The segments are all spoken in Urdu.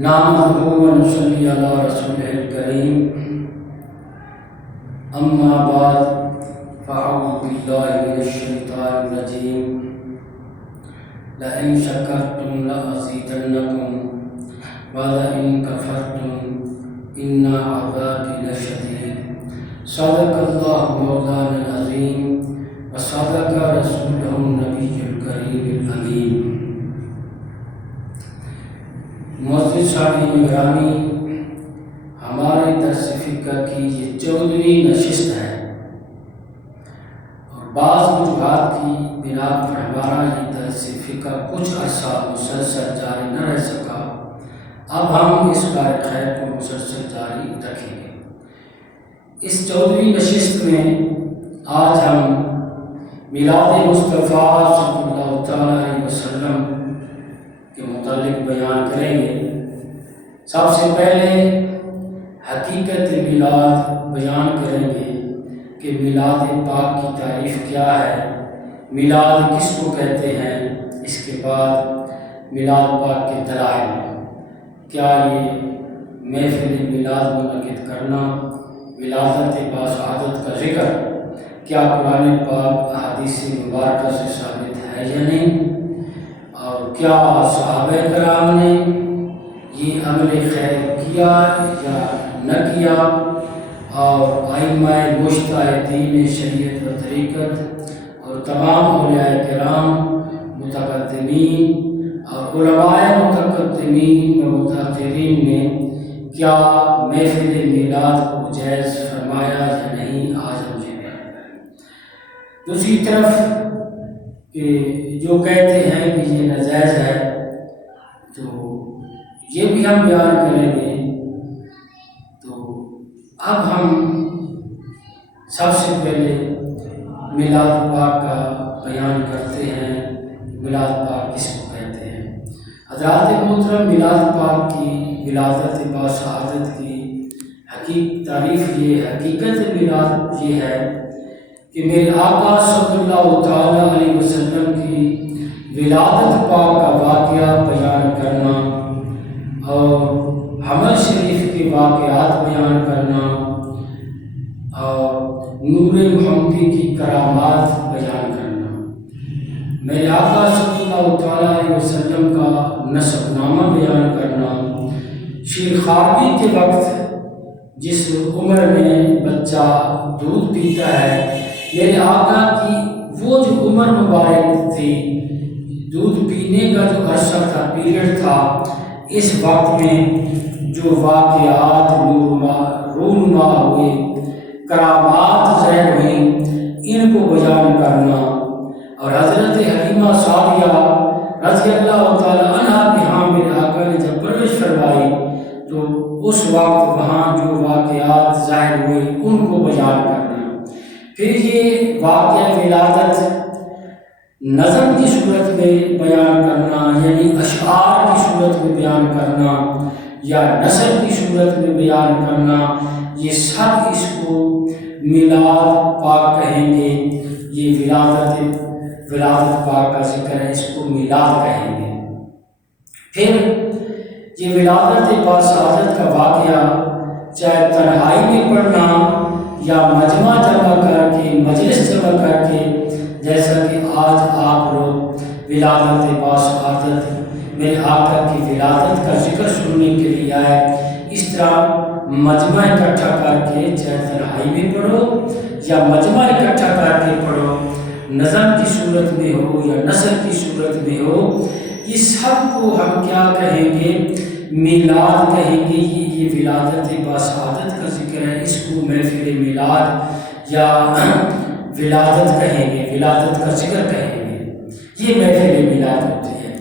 نحمدہ ونصلی علی رسولہ الکریم، اما بعد فاعوذ باللہ من الشیطان الرجیم، لئن شکرتم لأزیدنکم ولئن کفرتم ان عذابی لشدید۔ صدق اللہ مولانا العظیم وصدق رسولہ النبی الکریم الامین۔ معزز سامعین گرامی، ہمارے درس فقہ کی یہ 14ویں نشست ہے اور بعض وجوہات کی بنا پر ہمارا یہ درس فقہ کچھ عرصہ مسلسل جاری نہ رہ سکا۔ اب ہم اس کار خیر کو مسلسل جاری رکھیں گے۔ اس 14ویں نشست میں آج ہم میلاد مصطفیٰ صلی اللہ تعالیٰ علیہ وسلم کے متعلق بیان کریں گے۔ سب سے پہلے حقیقت میلاد بیان کریں گے کہ میلاد پاک کی تعریف کیا ہے، میلاد کس کو کہتے ہیں، اس کے بعد میلاد پاک کے دلائل، کیا یہ محفل میلاد منعقد کرنا ولادت باسعادت کا ذکر کیا قرآن پاک احادیث مبارکہ سے ثابت ہے یا نہیں، اور کیا صحابہ کرام نے یہ عمل خیر کیا یا نہ کیا، اور ائمہ مجتہدین شریعت و طریقت اور تمام اولیاء کرام متقدمین اور علماء متقدمین و متاخرین نے کیا محفل میلاد کو جائز فرمایا یا نہیں، آج ہم یہ بیان کریں۔ دوسری طرف کہ جو کہتے ہیں کہ یہ ناجائز ہے، تو یہ بھی ہم بیان کریں گے۔ تو اب ہم سب سے پہلے میلاد پاک کا بیان کرتے ہیں، میلاد پاک کس کو کہتے ہیں۔ حضرات محترم، میلاد پاک کی ولادت باسعادت کی تعریف یہ حقیقت میلاد یہ ہے کہ میرے آقا صلی اللہ تعالیٰ علیہ وسلم کی ولادت پاک کا واقعہ بیان کرنا اور حمل شریف کے واقعات بیان کرنا اور نور محمدی کی کرامات بیان کرنا، میرے آقا صلی اللہ تعالیٰ علیہ وسلم کا نسب نامہ بیان کرنا، شیر خوابی کے وقت جس عمر میں بچہ دودھ پیتا ہے، میرے آقا کی وہ جو عمر مبارک تھی، دودھ پینے کا جو عرصہ تھا، پیریڈ تھا، اس وقت میں جو واقعات رونما ہوئے، کرامات ظاہر ہوئیں، ان کو بیان کرنا، اور حضرت حلیمہ سعدیہ رضی اللہ تعالیٰ عنہ کے ہاں میرے آقا نے جب پرورش فرمائی تو اس وقت وہاں جو واقعات ظاہر ہوئے ان کو بیان کرنا۔ پھر یہ واقعہ ولادت نظم کی صورت میں بیان کرنا، یعنی اشعار کی صورت میں بیان کرنا یا نثر کی صورت میں بیان کرنا، یہ سب اس کو میلاد پاک کہیں گے۔ یہ ولادت پاک کا ذکر ہے، اس کو میلاد کہیں گے۔ پھر یہ ولادت باسعادت کا واقعہ چاہے تنہائی میں پڑھنا یا مجمع جمع کر کے، مجلس جمع کر کے، جیسا کہ آج آپ لوگ ولادت باسعادت میرے آقا کی ولادت کا ذکر سننے کے لیے آئے، اس طرح مجمع اکٹھا کر کے چاہے تنہائی میں پڑھو یا مجمع اکٹھا کر کے پڑھو، نظم کی صورت میں ہو یا نثر کی صورت میں ہو، یہ سب کو ہم کیا کہیں گے؟ میلاد کہیں گے۔ یہ ولادت باسعادت کا ذکر ہے، اس کو محفل میلاد یا ولادت کہیں گے، ولادت کا ذکر کہیں گے، یہ محفل میلاد ہوتی ہے۔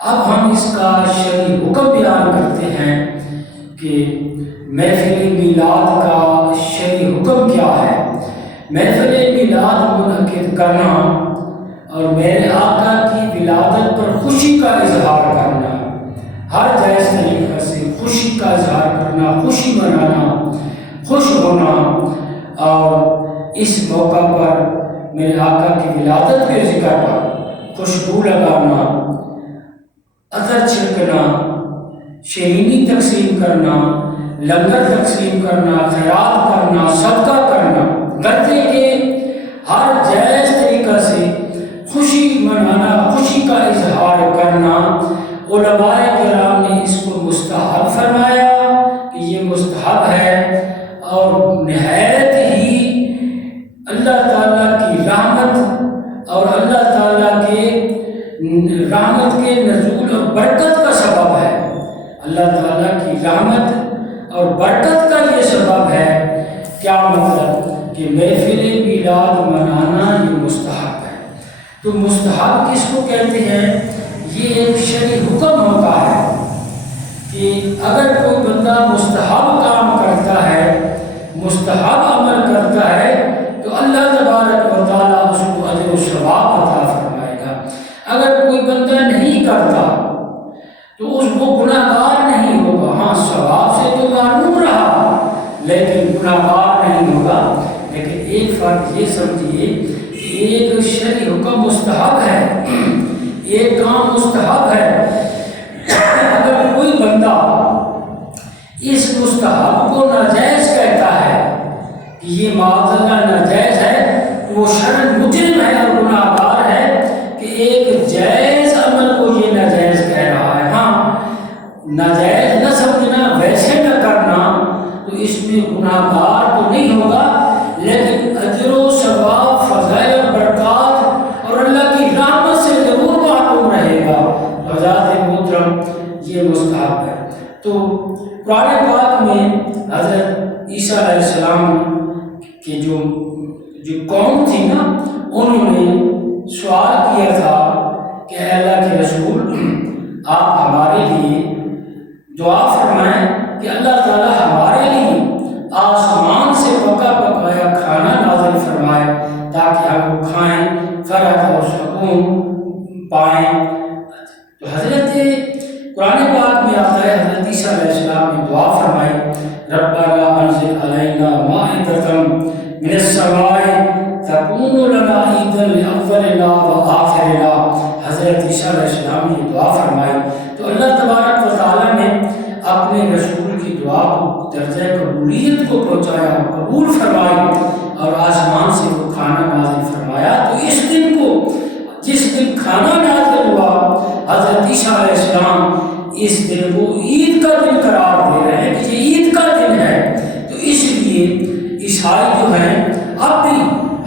اب ہم اس کا شرعی حکم بیان کرتے ہیں کہ محفل میلاد کا شرعی حکم کیا ہے۔ محفل میلاد منعقد کرنا اور میرے آقا کی ولادت پر خوشی کا اظہار کرنا، ہر جائز طریقے سے خوشی کا اظہار کرنا، خوشی منانا، خوش ہونا، اور اس موقع پر میرے آقا کی ولادت کے ذکر پر خوشبو لگانا، عطر چھڑکنا، شیرینی تقسیم کرنا، لنگر تقسیم کرنا، خیرات کرنا، صدقہ کرنا، گتے کے ہر جائز طریقہ سے خوشی منانا، خوشی کا اظہار کرنا، علماء کرام نے اس کو مستحب فرمایا کہ یہ مستحب ہے، اور نہایت ہی اللہ تعالیٰ کی رحمت اور اللہ تعالیٰ کے رحمت کے نزول اور برکت کا سبب ہے۔ اللہ تعالیٰ کی رحمت اور برکت کا یہ سبب ہے۔ کیا مطلب؟ کہ محفل میلاد منانا یہ مستحب ہے۔ تو مستحب کس کو کہتے ہیں؟ یہ ایک شرعی حکم ہوتا ہے کہ اگر کوئی بندہ مستحب کام کرتا ہے، مستحب عمل کرتا ہے، تو اللہ تبارک و تعالیٰ اس کو اجر و ثواب عطا فرمائے گا۔ اگر کوئی بندہ نہیں کرتا تو اس کو گناہ گار نہیں ہوگا، ہاں ثواب سے تو معلوم رہا لیکن گناہ گار نہیں ہوگا۔ لیکن ایک فرق یہ سمجھیے کہ ایک شرعی حکم مستحب ہے، ایک کام مستحب ہے۔ اگر کوئی بندہ اس مستحب کو ناجائز کہتا ہے کہ یہ معاذ اللہ ناجائز ہے، تو وہ شرعاً مجرم ہے اور گناہ گار ہے کہ ایک جائز عمل کو یہ ناجائز کہہ رہا ہے۔ ہاں، ناجائز نہ سمجھنا، ویسے نہ کرنا، تو اس میں گناہ گار تو نہیں ہوگا لیکن اجر و ثواب، فضائل اور برکات اور اللہ کی رحمت سے ضرور معلوم رہے گا۔ حضرات محترم، یہ مستحب ہے۔ تو قرآن پاک میں حضرت عیسیٰ علیہ السلام کی جو قوم تھی نا، انہوں نے سوال کیا تھا کہ اے اللہ کے رسول، آپ ہمارے لیے دعا فرمائیں کہ اللہ تعالیٰ ہمارے لیے آسمان سے پکا پکایا کھانا نازل فرمائے تاکہ ہم وہ کھائیں، فرحت اور سکون پائیں۔ تو حضرت قرآن پاک میں آتا ہے، حضرت عیسیٰ علیہ السلام نے دعا فرمائی، ربنا انزل علینا مائدۃ من السماء تکون لنا عیدا لاولنا وآخرنا۔ حضرت عیسیٰ علیہ السلام نے دعا فرمائی تو اللہ تبارک و تعالیٰ نے اپنے رسول کی دعا کو درجہ قبولیت کو پہنچایا، قبول فرمائی اور آسمان سے وہ کھانا نازل فرمایا۔ تو اس دن کو، جس دن کھانا نازل ہوا، حضرت عیسیٰ علیہ السلام اس دن کو عید کا دن قرار دے رہے ہیں کہ یہ عید کا دن ہے۔ تو اس لیے عیسائی جو ہیں اب بھی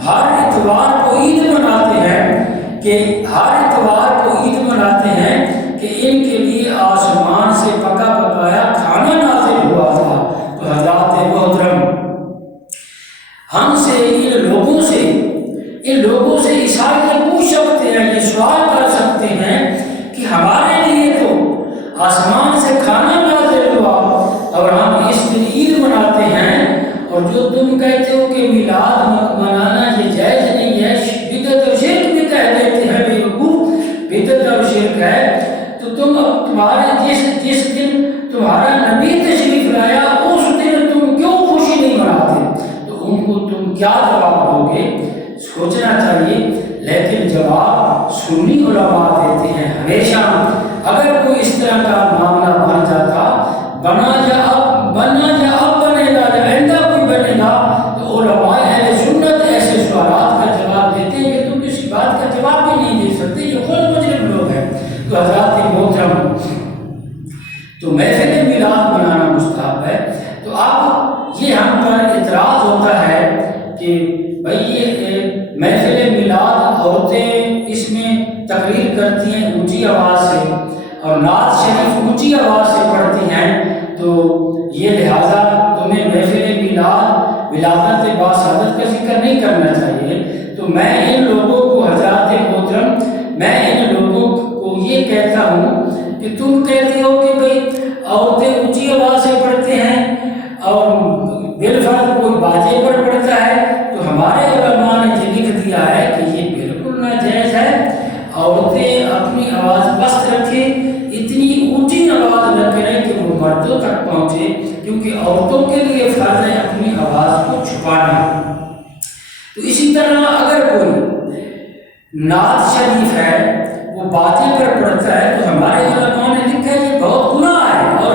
ہر اتوار کو عید مناتے ہیں، کہ ہر اتوار کو عید مناتے ہیں کہ ان کے لیے آسمان سے پکا پکایا کھانا نازل ہوا تھا۔ تو حضرات محترم، ہم سے ان لوگوں سے عیسائی نے پوچھ سکتے ہیں، یہ سوال کر سکتے ہیں کہ ہمارے لیے تو آسمان سے کھانا نازل ہوا اور ہم اس دن عید مناتے ہیں، اور جو تم کہتے ہو کہ میلاد منانا یہ جائز نہیں ہے، بدعت اور شرک بھی کہہ دیتے ہیں، بے وقوف بدعت اور شرک ہے، تو تمہارے جس دن تمہارا نبی تشریف لایا اس دن تم کیوں خوشی نہیں مناتے؟ تو ان کو تم کیا جواب دو گے؟ سوچنا چاہیے۔ لیکن جواب سنی علماء دیتے ہیں ہمیشہ، اگر کوئی اس طرح کا معاملہ بن جاتا، بنا یا اب بنے گا یا آئندہ کوئی بنے گا، تو علماء اہل سنت ایسے سوالات کا جواب دیتے ہیں کہ تم کسی بات کا جواب بھی نہیں دے سکتے، یہ خود مجرم لوگ ہیں۔ تو حضرات محترم، تو محفل میلاد منانا مستحب ہے۔ تو اب یہ ہم پر اعتراض ہوتا ہے کہ بھئی یہ محفل میلاد عورتیں اس میں تقریر کرتی ہیں اونچی آواز سے اور نعت شریف اونچی آواز سے پڑھتی ہیں، تو یہ لہٰذا تمہیں محفل میلاد ولادت باصادت کا ذکر نہیں کرنا چاہیے۔ تو میں ان لوگوں کو، حضرات محترم، میں ان لوگوں کو یہ کہتا ہوں کہ تم کہتے ہو کہ بھئی عورتیں اونچی آواز سے پڑھتے ہیں اور بالفرض کوئی باجے پر پڑھتا ہے، تو ہمارے علماء نے یہ لکھ دیا ہے کہ یہ بالکل ناجائز ہے۔ عورتیں اپنی آواز پست رکھیں، اتنی اونچی آواز نہ کریں کہ وہ مردوں تک پہنچے، کیونکہ عورتوں کے لیے فرض ہے اپنی آواز کو چھپانا۔ تو اسی طرح اگر کوئی نعت شریف ہے وہ باجے پر پڑھتا ہے، تو ہمارے علماء نے لکھا ہے یہ بہت گناہ ہے اور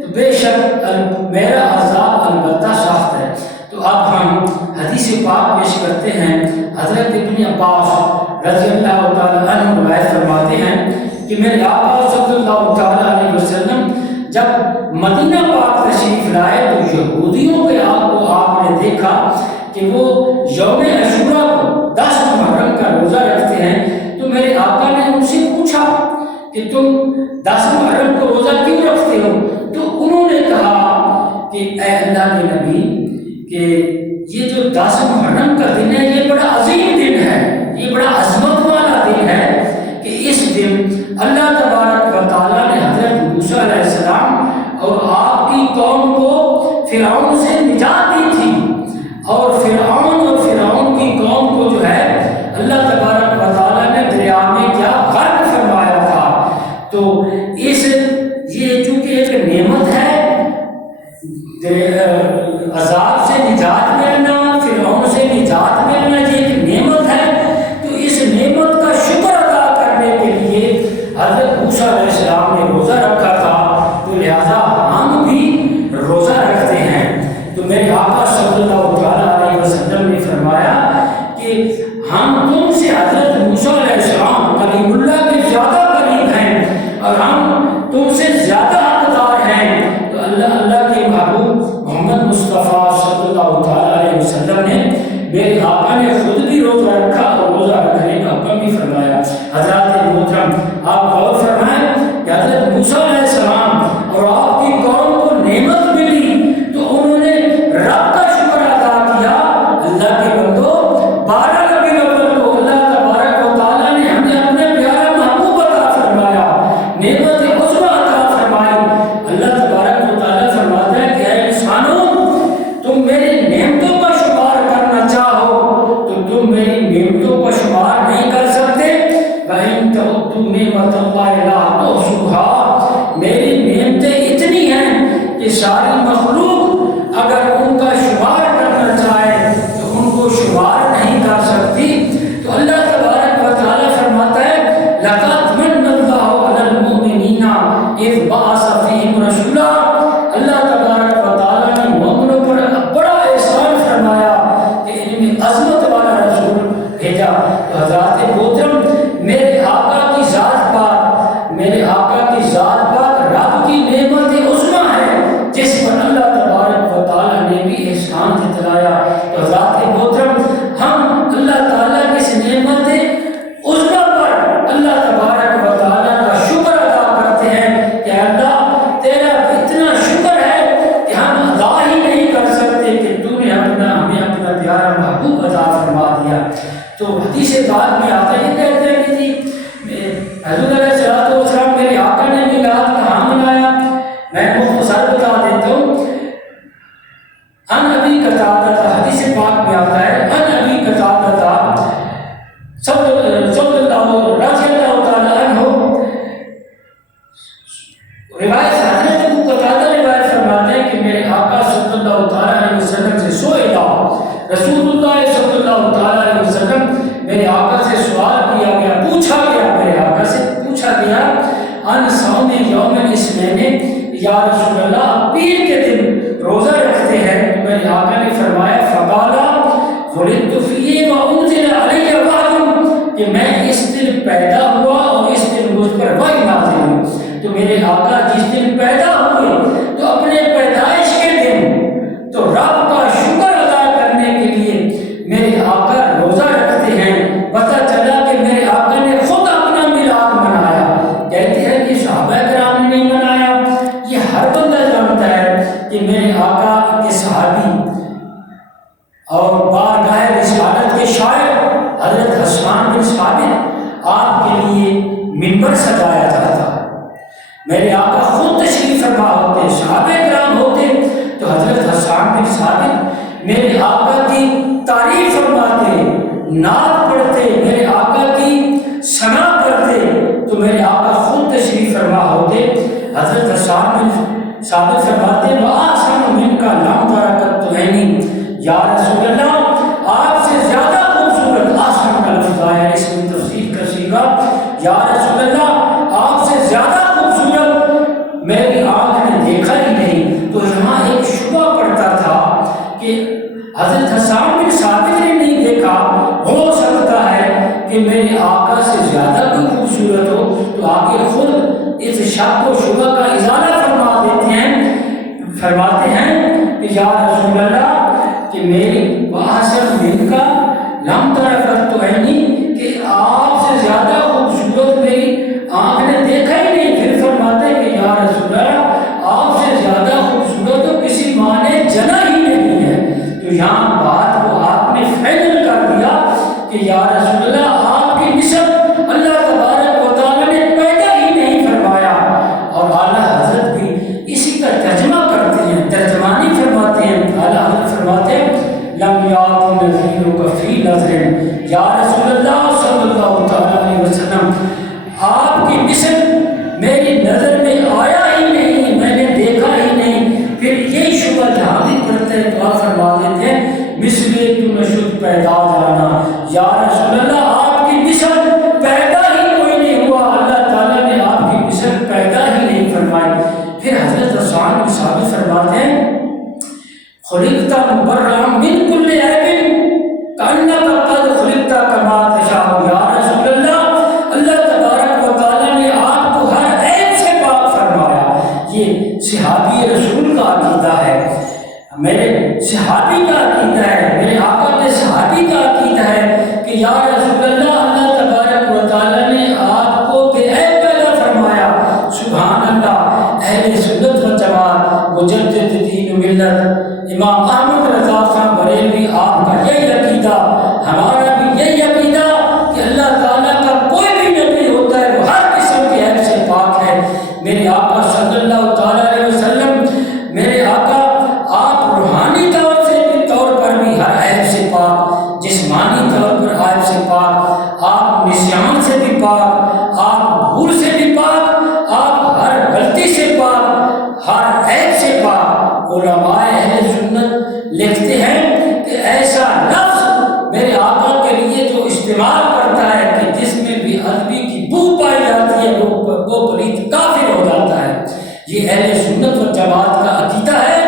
تو بے شک میرا عذاب البتہ سخت ہے۔ تو اب ہم حدیث پاک پیش کرتے ہیں۔ حضرت ابن عباس رضی اللہ تعالیٰ عنہ روایت فرماتے ہیں کہ میرے آقا صلی اللہ تعالیٰ علیہ وسلم جب مدینہ پاک تشریف لائے تو یہودیوں کے آپ نے دیکھا کہ وہ یوم عاشورہ کو 10 محرم کا روزہ رکھتے ہیں۔ تو میرے آقا نے ان سے پوچھا کہ تم 10 محرم کو روزہ کیوں رکھتے ہو؟ تو انہوں نے کہا کہ اے اللہ کے نبی کہ یہ جو 10 محرم کا دن ہے یہ بڑا عظیم دن ہے، یہ بڑا عظمت والا دن ہے کہ اس دن اللہ تبارک و تعالیٰ نے حضرت موسیٰ علیہ السلام اور آپ کی قوم کو فرعون سے نجات دی تھی، اور فرعون کی قوم کو جو ہے اللہ تبارک و تعالیٰ نے دریا میں کیا غرق فرمایا تھا۔ تو یہ چونکہ ایک نعمت ہے، عذاب سے نجات ملنا، فرعون سے نجات ملنا، یہ ایک نعمت ہے۔ تو اس نعمت کا شکر ادا کرنے کے لیے حضرت موسیٰ علیہ السلام نے روزہ رکھا تھا، تو لہذا ہم بھی روزہ رکھتے ہیں۔ تو میرے آقا صلی اللہ تعالیٰ علیہ وسلم نے فرمایا کہ ہم تم سے حضرت موسیٰ علیہ السلام کلیم اللہ کے زیادہ قریب ہیں اور ہم تم سے زیادہ حقدار ہیں۔ تو اللہ کے محبوب محمد مصطفیٰ صلی اللہ تعالیٰ علیہ وسلم نے، میرے آقا نے خود بھی روزہ رکھا اور روزہ رکھنے کا حکم بھی فرمایا۔ حضرات محترم، آپ غور فرمائیں کہ حضرت موسیٰ علیہ السلام اور آپ کی قوم کو نعمت ملی تو انہوں نے رب کا شکر ادا کیا۔ اللہ کے بندو، 12 ربیع الاول کو اللہ تبارک و تعالیٰ نے ہمیں اپنے پیارا محبوب عطا فرمایا، نعمت عظمیٰ عطا فرمائی۔ اللہ تبارک و تعالیٰ فرماتا ہے کہ اے انسانوں، تم میری نعمتوں کا شمار کرنا چاہو تو تم میری نعمتوں کا شمار نہیں کر سکتے۔ وَإِن تَعُدُّوا نِعْمَتَ اللَّهِ لَا تُحْصُوهَا، میری نعمتیں اتنی ہیں کہ ساری مخلوق اگر ان کا شمار کرنا چاہے تو ان کو شمار نہیں کر سکتی۔ تو اللہ تبارک و تعالیٰ فرماتا ہے لَقَدْ مَنَّ اللَّهُ عَلَى الْمُؤْمِنِينَ إِذْ بَعَثَ فِيهِمْ رَسُولًا، اللہ تبارک و تعالیٰ نے مومنوں پر بڑا احسان فرمایا کہ ان میں عظمت والا رسول بھیجا۔ تو حضرات محترم، میرے آقا کی ذات پاک، میرے آقا کی ذات پاک رب کی نعمت عظمیٰ ہے جس پر اللہ تبارک و تعالیٰ نے بھی احسان جتلایا۔ تو حضرات محترم، ہم اللہ تعالیٰ کی اس نعمت عظمیٰ پر اللہ تبارک و تعالیٰ کا شکر ادا کرتے ہیں کہ اللہ تیرا اتنا شکر ہے کہ ہم ادا ہی نہیں کر سکتے کہ تو نے ہمیں اپنا پیارا محبوب عطا فرما دیا۔ تو حدیث بعد میں آتا ہے، کہتے ہیں کہ جی حضور علیہ السلام میرے آقا نے میلاد کہاں منایا؟ میں مختصر بتا دیتا ہوں۔ ان ابی قتادہ، حدیث پاک میں آتا ہے، ان ابی قتادہ صلی اللہ رضی اللہ تعالیٰ عنہ، روایت حضرت ابو قتادہ روایت فرماتے ہیں کہ میرے آقا صلی اللہ تعالیٰ علیہ وسلم سے سئلا رسول اللہ صلی اللہ تعالیٰ علیہ وسلم، میرے آقا سے سوال کیا گیا، پوچھا گیا، میرے آقا سے پوچھا گیا ان صوم یوم الاثنین، یا رسول اللہ آپ پیر کے دن روزہ رکھتے ہیں؟ میرے آقا نے فرمایا فقالا ولدت فیہ وانزل علی وحی، کہ میں اس دن پیدا ہوا اور اس دن مجھ پر وحی نازل ہوئی۔ تو میرے آقا جس دن پیدا ہوئے تو اپنے پیدائش کے دن تو رب کا شکر ادا کرنے کے لیے میرے آقا روزہ رکھتے ہیں۔ پتہ چلا کہ میرے آقا نے خود اپنا میلاد منایا، کہتے ہیں کہ صحابہ کرام نے نہیں منایا، یہ ہر بندہ جانتا ہے کہ میرے آقا کے صحابی اور بارگاہ رسالت کے شاعر حضرت حسان بن ثابت آپ کے لیے منبر سجایا جاتا، میرے آقا خود تشریف فرما ہوتے، صحابہ کرام ہوتے تو حضرت حسان بن ثابت میرے آقا کی تعریف فرماتے، نعت پڑھتے، میرے آقا کی ثنا کرتے، تو میرے آقا خود تشریف فرما ہوتے۔ حضرت حسان بن ثابت فرماتے وَآسَنُ مِنْكَ لَمْ تَرَكَتْ عَيْنِي، یا رسول اللہ آپ سے زیادہ خوبصورت، آسن کا لفظ آیا اس میں تفسیر کا صیغہ، یا رسول اللہ آپ سے زیادہ خوبصورت میری آنکھ نے دیکھا ہی نہیں۔ تو یہاں ایک شبہ پڑتا تھا کہ حضرت حسان بن ثابت نے نہیں دیکھا، ہو سکتا ہے کہ میرے آقا سے زیادہ کوئی خوبصورت ہو، تو آگے خود اس شک و شبہ کا ازالہ فرما دیتے ہیں، فرماتے ہیں کہ یا رسول اللہ کہ میری واسم من کا لم طرفت تو عینی، کہ آپ سے زیادہ خوبصورت میری آنکھ نے دیکھا ہی نہیں۔ پھر فرماتے ہیں کہ یا رسول اللہ آپ سے زیادہ خوبصورت تو کسی ماں نے جنا ہی نہیں ہے۔ تو یہاں بات کو آپ نے فائنل کر دیا کہ یا رسول اللہ آپ کی نسب اللہ تبارک و تعالیٰ نے پیدا ہی نہیں فرمایا۔ اور اعلیٰ حضرت بھی اسی کا ترجمہ کرتے ہیں، ترجمانی فرماتے ہیں۔ اعلیٰ حضرت فرماتے ہیں لم یات نذیرک فی نظر، یا رسول اللہ صلی اللہ تعالیٰ علیہ وسلم آپ کی نسب میری نظر میں آیا ہی نہیں، میں نے دیکھا ہی نہیں۔ پھر یہی شبہ جہاں بھی پڑھتے ہیں تو آپ فرما دیتے ہیں مثل تو نشد پیدا جانا، یا رسول اللہ آپ کی نسب پیدا ہی کوئی نہیں ہوا، اللہ تعالیٰ نے آپ کی نسب پیدا ہی نہیں فرمائی۔ پھر حضرت حسان بن ثابت فرماتے ہیں خلقت مبرأ من کل عیب کأنک قد خلقت کما تشاء، یا رسول اللہ اللہ تبارک و تعالیٰ نے آپ کو ہر عیب سے پاک فرمایا۔ یہ صحابی رسول کا عقیدہ ہے، میرے صحابی کا عقیدہ ہے، میرے آقا کے صحابی کا عقیدہ ہے کہ یا رسول اللہ اللہ تبارک و تعالیٰ نے آپ کو بے عیب پیدا فرمایا۔ سبحان اللہ، اہل سنت و جماعت مجدد دین و ملت امام احمد رضا خان بریلوی آپ کا یہی عقیدہ، ہمارا بھی یہی عقیدہ کہ اللہ تعالیٰ کا کوئی بھی نبی ہوتا ہے وہ ہر قسم کے عیب سے پاک ہے۔ میرے آقا صلی اللہ تعالیٰ علیہ وسلم، میرے آقا آپ روحانی طور پر بھی ہر عیب سے پاک، جسمانی طور پر عیب سے پاک، آپ نسیان سے بھی پاک، آپ بھول سے بھی پاک، آپ ہر غلطی سے پاک، ہر عیب سے پاک۔ علماء اہل سنت لکھتے ہیں کہ ایسا لفظ میرے آقا کے لیے جو استعمال کرتا ہے کہ جس میں بھی ادبی کی بو پائی جاتی ہے وہ پلید کافر ہو جاتا ہے۔ یہ اہل سنت و جماعت کا عقیدہ ہے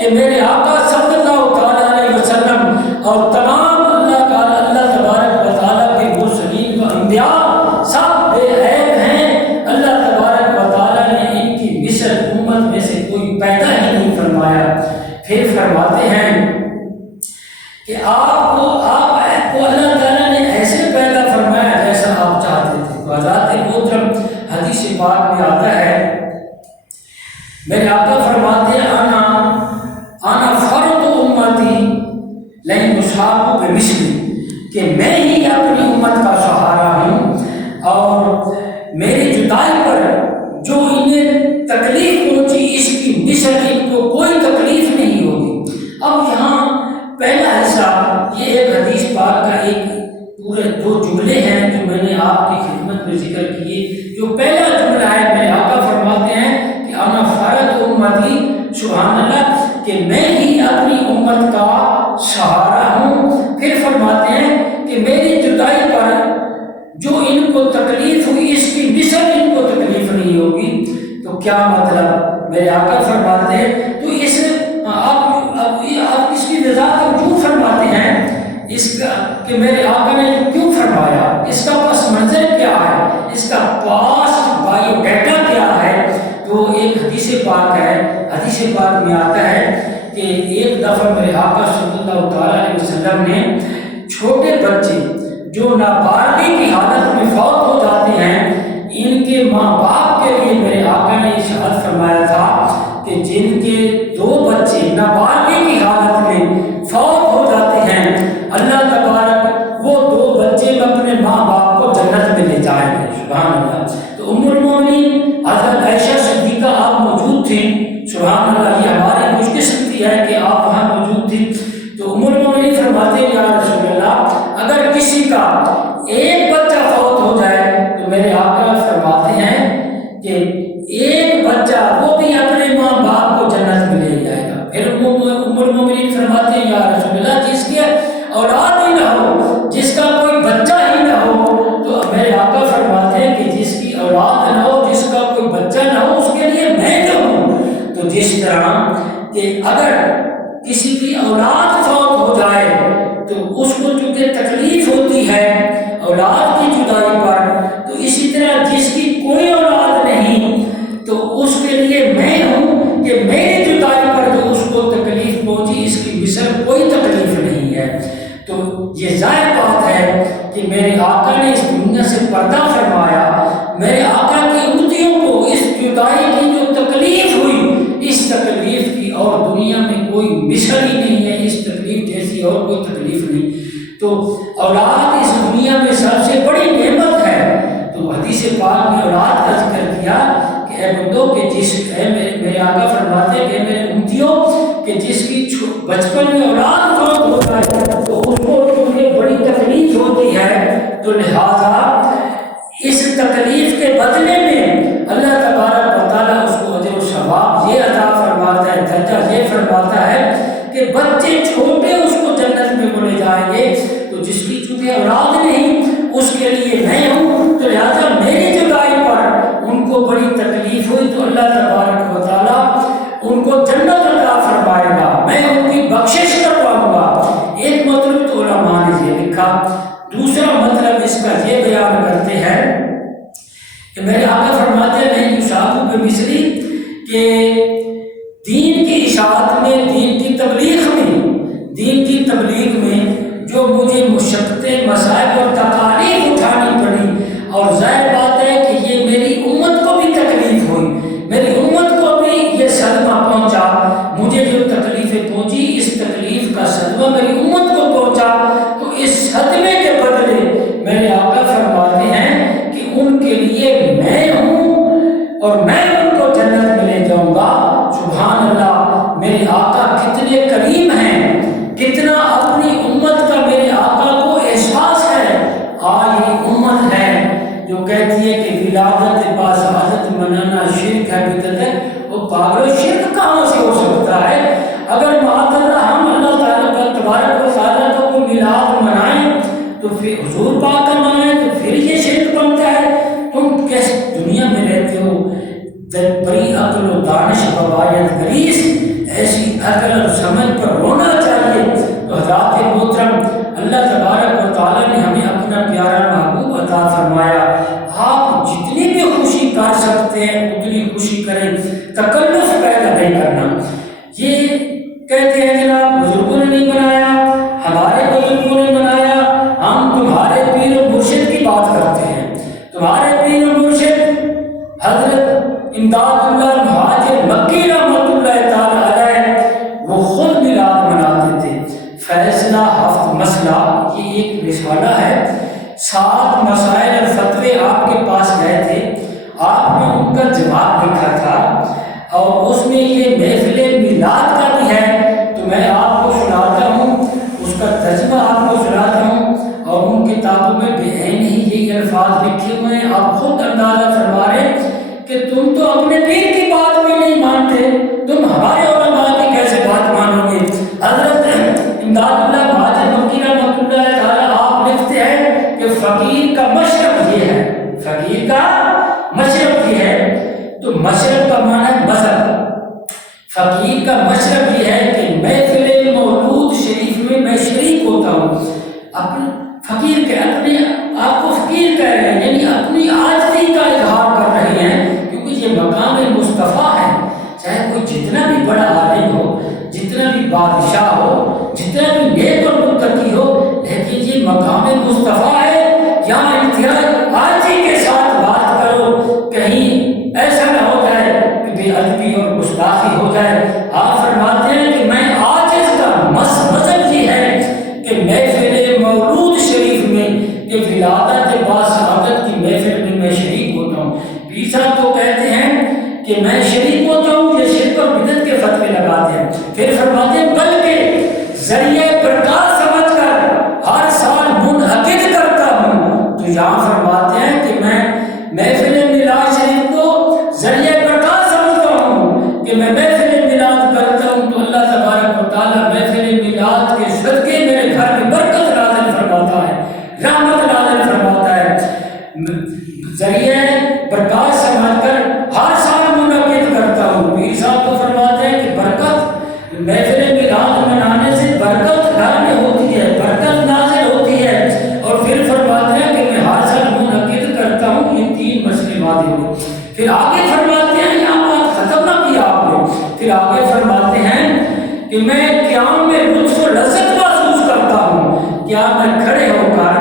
کہ میرے آقا صلی اللہ تعالیٰ علیہ وسلم اور تمام اللہ تبارک و تعالیٰ کے مرسلین و انبیاء سب بے عیب ہیں، اللہ تبارک و تعالیٰ نے ان کی مثل امت میں سے کوئی پیدا ہی نہیں فرمایا۔ پھر فرماتے ہیں کہ آپ کو اللہ تعالیٰ نے ایسے پیدا فرمایا جیسا آپ چاہتے تھے۔ تو حضرات محترم حدیث پاک میں آتا ہے میرے آقا فرماتے ہیں انا فرد امتی لن یصحبوا بمثلی، کہ میں ہی اپنی امت کا سہارا ہوں، اور میری جدائی پر جو انہیں تکلیف پہنچی اس کی مثل ان کو کوئی تکلیف نہیں ہوگی۔ اب یہاں پہلا حصہ یہ ایک حدیث پاک کا ایک پورے دو جملے ہیں جو میں نے آپ کی خدمت میں ذکر کیے۔ جو پہلا جملہ ہے میرے آقا فرماتے ہیں کہ انا فرد امتی، سبحان اللہ، کہ میں ہی اپنی امت کا سہارا ہوں۔ پھر فرماتے ہیں کہ میری جدائی پر جو ان کو تکلیف ہوئی اس کی مثل ان کو تکلیف نہیں ہوگی۔ تو کیا مطلب؟ میرے آقا فرماتے ہیں تو آپ اس کی وضاحت کیوں فرماتے ہیں، اس کا کہ میرے آقا نے کیوں فرمایا، اس کا پس منظر کیا ہے، اس کا پاسٹ بایو ڈیٹا کیا ہے؟ تو ایک حدیث پاک ہے، حدیث پاک میں آتا ہے کہ ایک دفعہ میرے آقا صلی اللہ تعالیٰ علیہ وسلم نے چھوٹے بچے جو نابالغی کی حالت میں فوت ہو جاتے ہیں، ان کے ماں باپ کے لیے میرے آقا نے ارشاد فرمایا تھا کہ جن کے دو بچے نابالغی کی حالت میں فوت ہو جاتے ہیں، اللہ تبارک وہ دو بچے اپنے ماں باپ کو جنت میں لے جائیں گے۔ سبحان اللہ۔ تو ام المومنین حضرت عائشہ صدیقہ آپ موجود تھیں، سبحان اللہ، یہ ہماری خوش قسمتی ہے کہ آپ وہاں موجود تھیں۔ تو ام المومنین فرماتے ہیں یا رسول اللہ اگر کسی کا ایک بچہ فوت ہو جائے تو میرے آقا فرماتے ہیں کہ ایک بچہ وہ بھی اپنے ماں باپ کو جنت میں لے جائے گا۔ پھر ام المومنین فرماتے ہیں یا رسول اللہ جس کے اولاد ہی نہ ہو، جس کا کوئی بچہ ہی نہ ہو، تو میرے آقا فرماتے ہیں کہ جس کی اولاد نہ ہو، جس کا کوئی بچہ نہ ہو، اس کے لیے میں کہ اگر کسی کی اولاد فوت ہو جائے تو اس کو چونکہ تکلیف ہوتی ہے اولاد کی جدائی پر، تو اسی طرح جس کی کوئی اولاد نہیں تو اس کے لیے میں ہوں کہ میری جدائی پر جو اس کو تکلیف پہنچی اس کی مثل کوئی تکلیف نہیں ہے۔ تو یہ ظاہر بات ہے کہ میرے آقا نے اس دنیا سے پردہ فرمایا، میرے آقا کی امتیوں کو اس جدائی کی جو تکلیف ہوئی اس تکلیف کی اور دنیا میں کوئی مثل ہی نہیں ہے، اس تکلیف جیسی اور کوئی تکلیف نہیں۔ تو اولاد اس دنیا میں سب سے بڑی نعمت ہے۔ تو حدیث پاک میں اولاد کا ذکر کیا کہ اے بندو کہ میرے آقا فرماتے ہیں کہ میرے امتیوں کہ جس کی بچپن میں اولاد فوت ہوتا ہے تو اس کو چونکہ بڑی تکلیف ہوتی ہے، تو لہذا اس تکلیف کے بدلے میں اللہ تبارک و تعالیٰ اس کو اجر و ثواب یہ عطا فرماتا ہے، درجہ یہ فرماتا ہے کہ بچے چھوٹے اس کو جنت میں وہ لے جائیں گے۔ تو جس کی چونکہ اولاد نہیں اس کے لیے میں ہوں، تو لہٰذا میری جدائی پر ان کو بڑی تکلیف ہوئی تو اللہ تبارک و تعالیٰ ان کو جنت عطا فرمائے گا، میں ان کی بخشش کرواؤں گا۔ ایک مطلب تو علماء نے یہ لکھا، دوسرا مطلب اس کا یہ بیان کرتے ہیں کہ میرے آقا فرماتے ہیں نہیں یصاب بمثلی کہ دین کی اشاعت میں، دین کی تبلیغ میں جو مجھے مشقتیں، مصائب اور تکالیف اٹھانی پڑی، اور ظاہر بات ہے کہ یہ میری امت کو بھی تکلیف ہوئی، میری امت کو بھی یہ صدمہ پہنچا، مجھے جو تکلیفیں پہنچی اس تکلیف کا صدمہ میری امت کو پہنچا، تو اس صدمے کے بدلے میرے آقا فرماتے ہیں کہ ان کے لیے میں ہوں اور میں ان کو جنت میں لے جاؤں گا۔ سبحان اللہ، میرے آقا کتنے کریم ہیں، کتنا اپنی امت کا میرے آقا کو احساس ہے۔ آج یہ امت ہے جو کہتی ہے کہ ولادت باسعادت منانا شرک ہے، بدعت ہے۔ وہ پاگل، شرک کہاں سے ہو سکتا ہے؟ اگر معاذ اللہ ہم اللہ تعالیٰ کا تبارک و تعالیٰ کا کوئی میلاد منائیں تو پھر حضور پاک کا منائیں تو پھر یہ شرک بنتا ہے۔ تم کیسے دنیا میں رہتے ہو؟ بڑی عقل و دانش بوایت گریز، ایسی عقل اور سمجھ پر ہونا چاہیے۔ تو حضرات محترم، اللہ تبارک و تعالیٰ نے ہمیں اپنا پیارا محبوب عطا فرمایا، آپ جتنی بھی خوشی کر سکتے ہیں اتنی خوشی کریں، تکلف پیدا نہیں کرنا۔ یہ کہتے ہیں جناب بزرگوں نے نہیں بنایا، ہمارے بزرگوں نے بنایا، ہم تمہارے پیر و مرشد کی بات کرتے ہیں۔ تمہارے پیر و مرشد حضرت امداد اللہ مہاجر مکی رحمۃ اللہ تعالی علیہ وہ خود میلاد مناتے تھے۔ فیصلہ ہفت مسئلہ یہ ایک رسالہ ہے، 7 مسائل اور فتوے آپ کے پاس گئے تھے، آپ نے ان کا جواب لکھا تھا اور اس میں یہ محفل میلاد کا بھی ہے، تو میں آپ کو سناتا ہوں، اس کا ترجمہ آپ کو سناتا ہوں، اور ان کتابوں میں بے عین ہی یہ الفاظ لکھے ہوئے ہیں۔ آپ خود اندازہ فرما رہے کہ تم تو اپنے پیر کی بات بھی نہیں مانتے، تم ہمارے علماء کی کیسے بات مانو گے؟ حضرت امداد اللہ مہاجر مکی رحمۃ اللہ تعالیٰ آپ لکھتے ہیں کہ فقیر کا مشرب یہ ہے، فقیر کا مشرب یہ ہے، تو مشرب کا معنی ہے مذہب، فقیر کا مشرب یہ ہے کہ محفل مولود شریف میں میں شریک ہوتا ہوں۔ اپنے فقیر کے اپنے آپ کو فقیر کہہ رہے ہیں، یعنی اپنی عاجزی کا اظہار کر رہے ہیں، کیونکہ یہ مقام مصطفیٰ ہے۔ چاہے کوئی جتنا بھی بڑا عالم ہو، جتنا بھی بادشاہ ہو، جتنا بھی نیک اور متقی ہو، لیکن یہ مقام مصطفیٰ ہے، یہاں انتہائی عاجزی کے ساتھ بات کرو، کہیں ایسا نہ ہو جائے کہ بے ادبی اور گستاخی ہو جائے۔ آپ فرماتے ہیں کہ میں عاجز کا مذہب یہ ہے کہ محفل مولود شریف میں کہ ولادت باسعادت کی محفل میں شریک ہوتا ہوں۔ پیسا تو کہتے ہیں کہ میں شریک ہوتا ہوں، یہ شرک اور بدعت کے فتوے لگاتے ہیں۔ پھر فرماتے ہیں بلکہ ذریعہ برکات سمجھ کر ہر سال منعقد کرتا ہوں۔ تو یہاں فرماتے ہیں کہ میں محفل میلاد شریف کو ذریعہ برکات سمجھتا ہوں کہ میں محفل میلاد کرتا ہوں، تو اللہ تبارک و تعالیٰ محفل میلاد کے صدقے میرے گھر میں برکت نازل فرماتا ہے، رحمت نازل فرماتا ہے۔ ذریعہ برکات سمجھ کر ہر سال منعقد کرتا ہوں۔ پیر صاحب تو فرماتے ہیں کہ برکت میں قیام میں لطف و لذت محسوس کرتا ہوں، قیام میں کھڑے ہو کر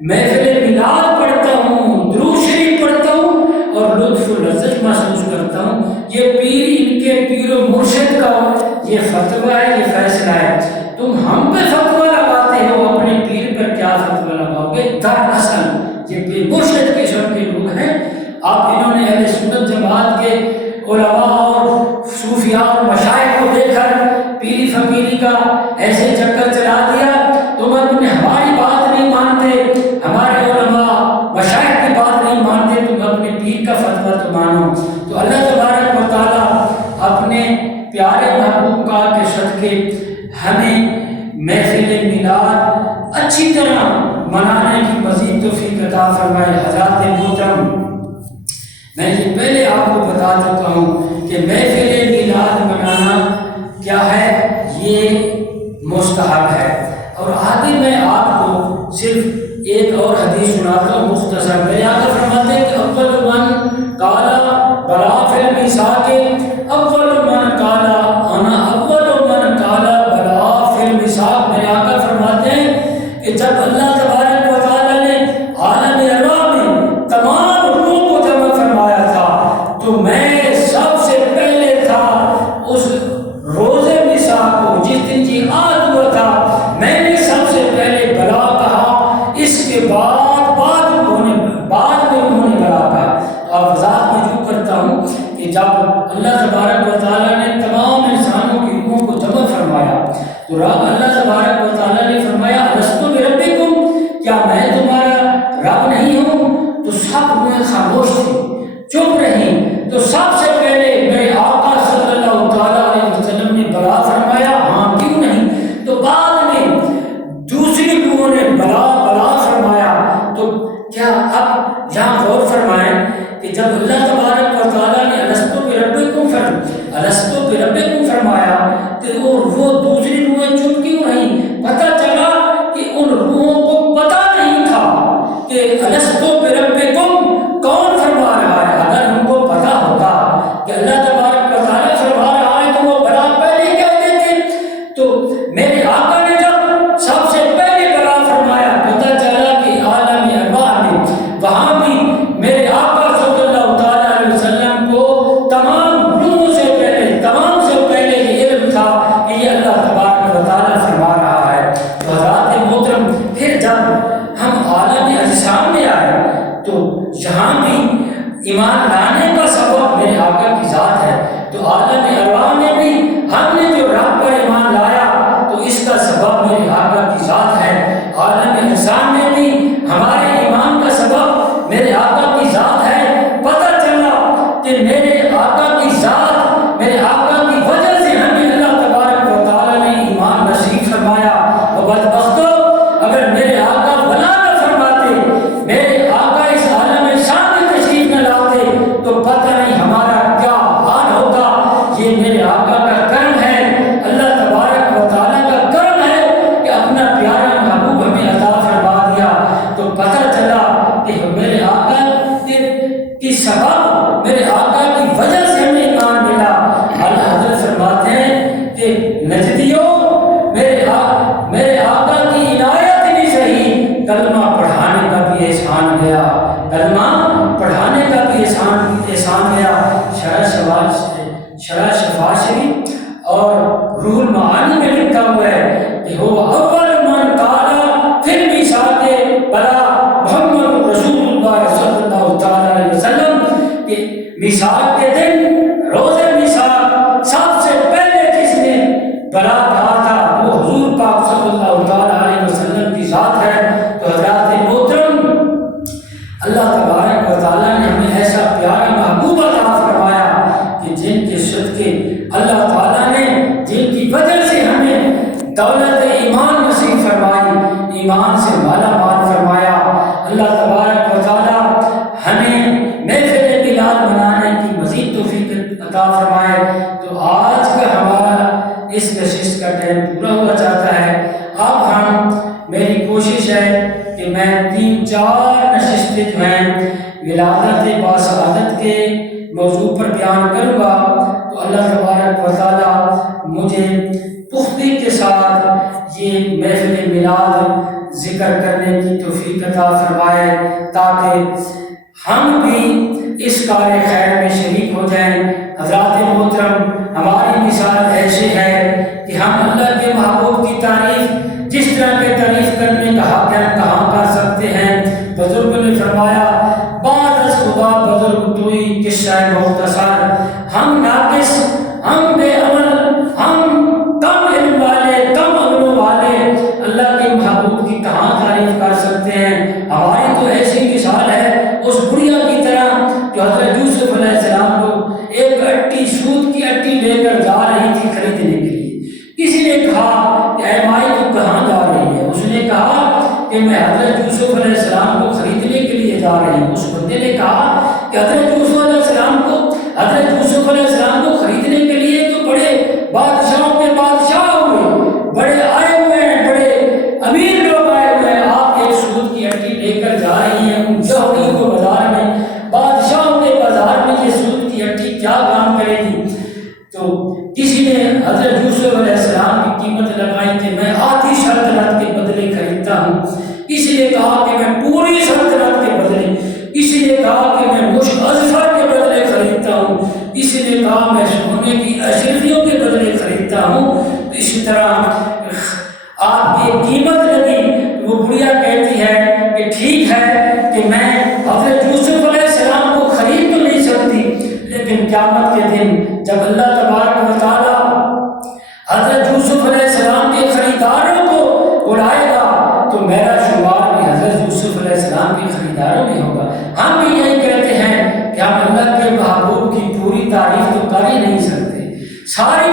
محفل میلاد پڑھتا ہوں، درود شریف پڑھتا ہوں اور لطف و لذت محسوس کرتا ہوں۔ یہ پیر، ان کے پیر و مرشد کا یہ فتویٰ ہے، یہ فیصلہ ہے۔ تم ہم پہ فتویٰ لگاتے ہو، اپنے پیر پر کیا فتویٰ لگاؤ گے؟ دراصل یہ پیر مرشد قسم کے لوگ ہیں۔ اب انہوں نے اہل سنت جماعت کے علماء اور صوفیاء اور مشائخ کو دیکھ کر پیری فقیری کا ایسے چکر چلا دیا۔ تم اپنے ہماری بات نہیں مانتے، ہمارے علماء مشائخ کی بات نہیں مانتے، تم اپنے پیر کا فتویٰ تو مانو۔ تو اللہ تبارک و تعالیٰ اپنے پیارے محبوب کا کے صدقے ہمیں محفل میلاد اچھی طرح منانے کی مزید توفیق عطا فرمائے۔ حضرات محترم، میں یہ پہلے آپ کو بتا چکا ہوں کہ محفل میلاد منانا کیا ہے، یہ مستحب ہے۔ اور آگے میں آپ کو صرف ایک اور حدیث سناتا ہوں مختصر۔ میرے آقا فرماتے ہیں کہ اول من قال بلا فی المیثاق، اول من قال انا اول من قال بلا فی المیثاق۔ میرے آقا فرماتے ہیں کہ جب اللہ تبارک و تعالیٰ نے عالم ارواح میں تمام روحوں کو جمع فرمایا تھا تو میں سب سے پہلے تھا اس روز میثاق کو، جس دن جہاد ہوا تھا، میں نے سب سے پہلے بلا کہا، اس کے بعد میں انہوں نے بلا کہا۔ تو آپ وضاحت میں جو کرتا ہوں کہ جب اللہ تبارک و تعالیٰ نے تمام انسانوں کی روحوں کو جمع فرمایا تو اللہ تبارک و تعالیٰ نے فرمایا الستو بربکم، کیا میں تمہارا رب نہیں ہوں؟ تو سب روحیں خاموش تھی، چپ رہیں۔ تو سب سے پہلے میرے آقا صلی اللہ تعالیٰ علیہ وسلم نے بلا فرمایا، ہاں کیوں نہیں؟ تو بعد میں دوسری روحوں نے بلا فرمایا۔ تو کیا اب یہاں غور فرمائیں کہ جب اللہ تبارک و تعالیٰ نے الستو بربکم فرمایا تو وہ دوسری روحیں چپ کیوں نہیں؟ پتہ چلا کہ ان روحوں کو پتہ نہیں تھا کہ الستو بربکم کون فرما رہا ہے۔ اگر ان کو پتہ ہوتا کہ اللہ تبارک و تعالیٰ فرما رہا ہے تو وہ بلا پہلے کہہ دیتے۔ تو میرے آقا نے جب سب سے پہلے بلا فرمایا، پتہ چلا کہ عالم ارواح میں وہاں بھی میرے آقا صلی اللہ تعالیٰ علیہ وسلم کو تمام روحوں سے پہلے یہ علم تھا کہ یہ اللہ تبارک و تعالیٰ فرما رہا ہے۔ تو حضرات محترم، پھر جب ہم عالم اجسام میں آئے تو یہاں بھی ایمان لانے کا سبب میرے آقا کی ذات ہے۔ تو عالم ارواح میں بھی ہم نے جو رب پر ایمان لایا تو اس کا سبب میرے آقا کی ذات ہے۔ عالم اجسام میں بھی ہمارے ایمان کا سبب میرے آقا کی ذات ہے۔ پتہ چلا کہ میرے آقا کی ذات، میرے آقا کی وجہ سے ہمیں اللہ تبارک و تعالیٰ نے ایمان نصیب فرمایا۔ اور بدبختو، اگر میرے آقا بلا نہ فرماتے، میرے آقا اس عالم شان میں تشریف نہ لاتے تو پتہ نہیں ہمارا کیا حال ہوتا۔ یہ میرے آقا کا کرم ہے، اللہ تبارک و تعالیٰ کا کرم ہے کہ اپنا پیارا محبوب ہمیں عطا فرما دیا۔ تو پتہ چلا کہ میرے آقا کی سبب، میرے آقا کی وجہ سے ہمیں ایمان ملا۔ اللہ حضرت فرماتے ہیں کہ نجدیوں، میرے آقا کی عنایت نہیں صحیح، کلمہ پڑھانے کا بھی احسان گیا، کلمہ پڑھانے کا بھی احسان گیا۔ شرح شفا شریف اور روح المعانی میں لکھا ہوا ہے کہ ہو اول من قال فی المیثاق بلا محمد رسول اللہ صلی اللہ تعالیٰ علیہ وسلم، کہ میثاق کے دن، روز میثاق، سب سے پہلے جس نے بلا کہا تھا وہ حضور پاک صلی اللہ تعالیٰ علیہ وسلم کی ذات ہے۔ تو حضرات محترم، اللہ تبارک و تعالیٰ نے ہمیں ایسا پیارا محبوب عطا فرمایا کہ جن کے صدقے اللہ تعالیٰ نے، جن کی وجہ سے ہمیں دولت ایمان نصیب فرمائی، ایمان سے مالا مال فرمایا۔ اللہ تبارک و تعالیٰ ہمیں محفل میلاد منانے کی مزید توفیق عطا فرمائے۔ تو آج کا ہمارا اس نشست کا ٹائم پورا ہوا چاہتا ہے۔ اب میری کوشش ہے کہ میں 3-4 نشستیں جو ہیں ولادت باسعادت کے موضوع پر بیان کروں گا۔ تو اللہ تبارک و تعالیٰ مجھے پختگی کے ساتھ یہ محفل میلاد ذکر کرنے کی توفیق عطا فرمائے، تاکہ ہم بھی اس کار خیر میں شریک ہو جائیں۔ حضرات محترم، ہماری مثال ایسے ہے کہ ہم اللہ کے محبوب کی تعریف جس طرح کے تعریف کرنے کا حق ہم کہاں کر سکتے ہیں؟ بزرگ نے فرمایا، بعد از خدا بزرگ توئی قصہ مختصر، ہم ناقص، ہم بے عمل، ہم کم علم والے، کم عملوں والے اللہ کے محبوب کی کہاں تعریف کر سکتے ہیں؟ ہماری تو ایسی مثال ہے اس بڑھیا کی طرح جو حضرت یوسف علیہ السلام کو ایک اٹی، سود کی اٹی لے کر جا رہی تھی خریدنے کے لیے۔ کسی نے کہا کہ اے مائی تو کہاں جا رہی ہے؟ اس نے کہا کہ میں حضرت یوسف علیہ السلام کو خریدنے کے لیے جا رہی ہوں۔ اس بندے نے کہا کہ حضرت یوسف علیہ السلام کو خریدنے کے لیے تو بڑے بادشاہوں کے بادشاہ ہوئے، بڑے آئے ہوئے ہیں، بڑے امیر لوگ آئے ہوئے ہیں، آپ ایک سود کی ہڈی لے کر جا رہی ہیں ان جوہریوں کو بازار میں، بادشاہوں کے بازار میں یہ سود کی ہڈی کیا کام کرے گی؟ تو کسی نے حضرت یوسف علیہ السلام کی قیمت لگائی کہ میں آدھی سلطنت کے بدلے خریدتا ہوں، کسی نے کہا کہ میں پوری سلطنت کے بدلے، کسی نے کہا کہ میں مشک اظفر کے بدلے خریدتا ہوں، کسی نے کہا میں سونے کی اشرفیوں کے بدلے خریدتا ہوں۔ اسی طرح آپ کی قیمت لگی، وہ بڑھیا کہتی ہے کہ ٹھیک ہے کہ میں حضرت یوسف علیہ السلام کو خرید تو نہیں سکتی، لیکن قیامت کے دن جب اللہ تبارک و تعالیٰ حضرت یوسف علیہ السلام کے خریداروں کو اڑائے گا تو میرا شمار بھی حضرت یوسف علیہ السلام کے خریداروں میں ہوگا۔ ہم بھی یہی کہتے ہیں کہ ہم اللہ کے محبوب کی پوری تعریف تو کر ہی نہیں سکتے، ساری